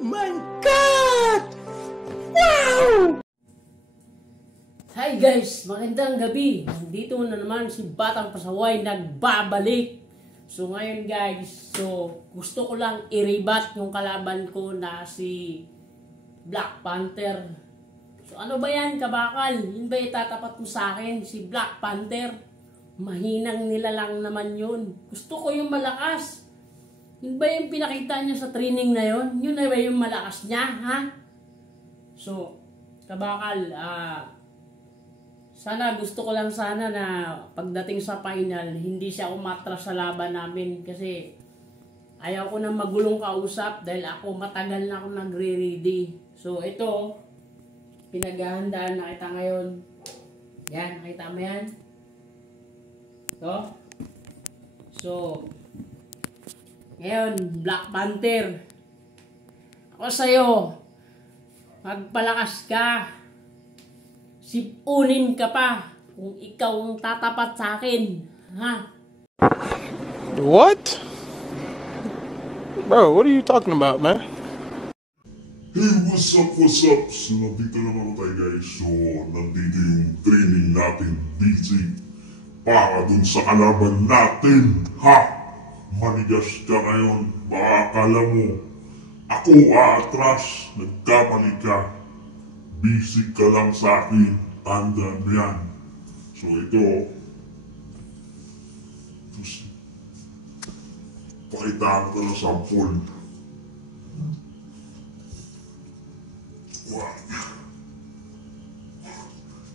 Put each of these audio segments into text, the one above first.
my God! Wow! Hi guys! Magandang gabi! Dito na naman si Batang Pasaway nagbabalik. So ngayon guys, gusto ko lang i-rebat yung kalaban ko na si Black Panther. So ano ba yan, kabakal? Yun ba itatapat mo sa akin? Si Black Panther? Mahinang nila lang naman yun. Gusto ko yung malakas. Yun ba yung pinakita niya sa training na yun? Yun na ba yung malakas niya, ha? So, kabakal, gusto ko lang sana na pagdating sa final, hindi siya umatras sa laban namin kasi ayaw ko na magulong kausap dahil ako matagal na ako nagre-ready. So, ito, pinaghahandaan na kita ngayon. Yan, nakita mo yan? Ito. So, ngayon, Black Panther, ako sa'yo, magpalakas ka, sipunin ka pa kung ikaw ang tatapat sa akin, ha? What? Bro, what are you talking about, man? Hey, what's up, what's up? So, nandito naman tayo guys. So, nandito yung training natin, busy, para dun sa kalaban natin, ha? Manigas ka ngayon, baka akala mo, ako aatras, nagkamali ka. Busy ka lang sa akin, tandaan mo yan. So ito, pakitaan ko na sampol.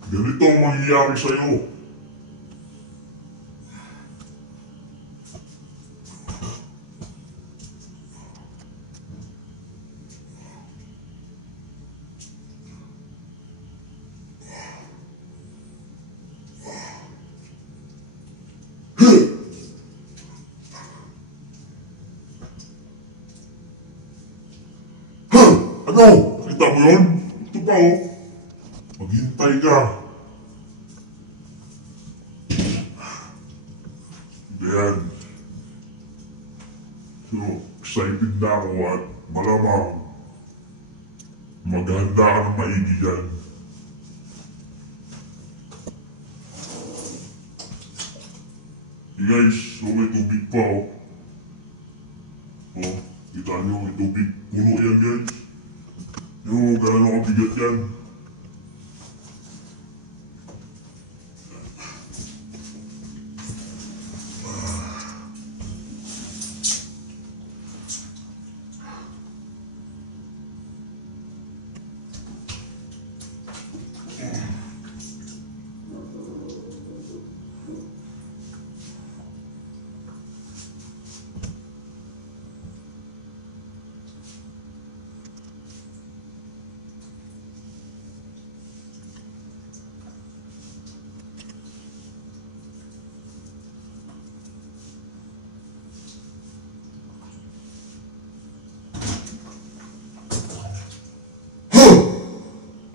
Ganito ang mangyayari sa'yo. Ano? Kita mo yun? Ito pa oh. Maghintay ka. Ayan. So, excited na ako at malamang maghanda ka ng maigi yan. Hey guys, so may tubig pa oh. Oh, kita nyo may tubig. Puno yan guys. Yung gano'n kabigat yan.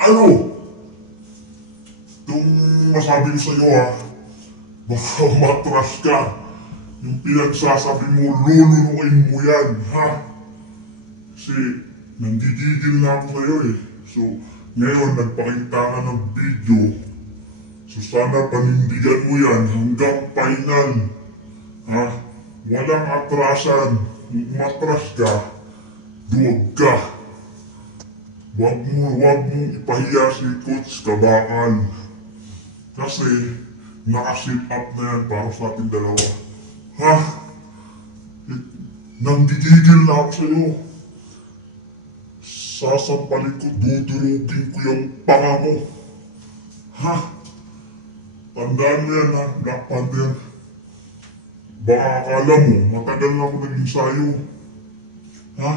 Ano? Itong masabi ko sa'yo ha, baka matras ka. Yung pinagsasabi mo, lulunuin mo yan, ha? Kasi nanggigigil na ako sa'yo eh. So, ngayon nagpakita ka ng video. So, sana panindigan mo yan hanggang final. Ha? Walang atrasan. Kung matras ka, duwag ka. Huwag mo ipahiya si Coach Kabakal. Kasi nakasit up na yan para sa ating dalawa. Ha? Nanggigigil na ako sa'yo. Sasampalin ko, dudurugin ko yung panga mo. Ha? Tandaan mo yan ha, Black Panther. Baka akala mo, matagal na ako naging sayo. Ha?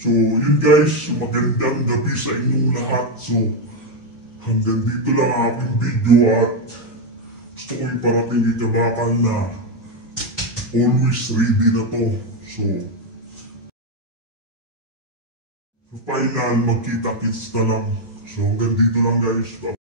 So, yun guys, magandang gabi sa inyong lahat. So, hanggang dito lang ang aking video at gusto ko iparating kay Kabakal na always ready na to. So, final, magkita-kits na lang. So, hanggang dito lang guys.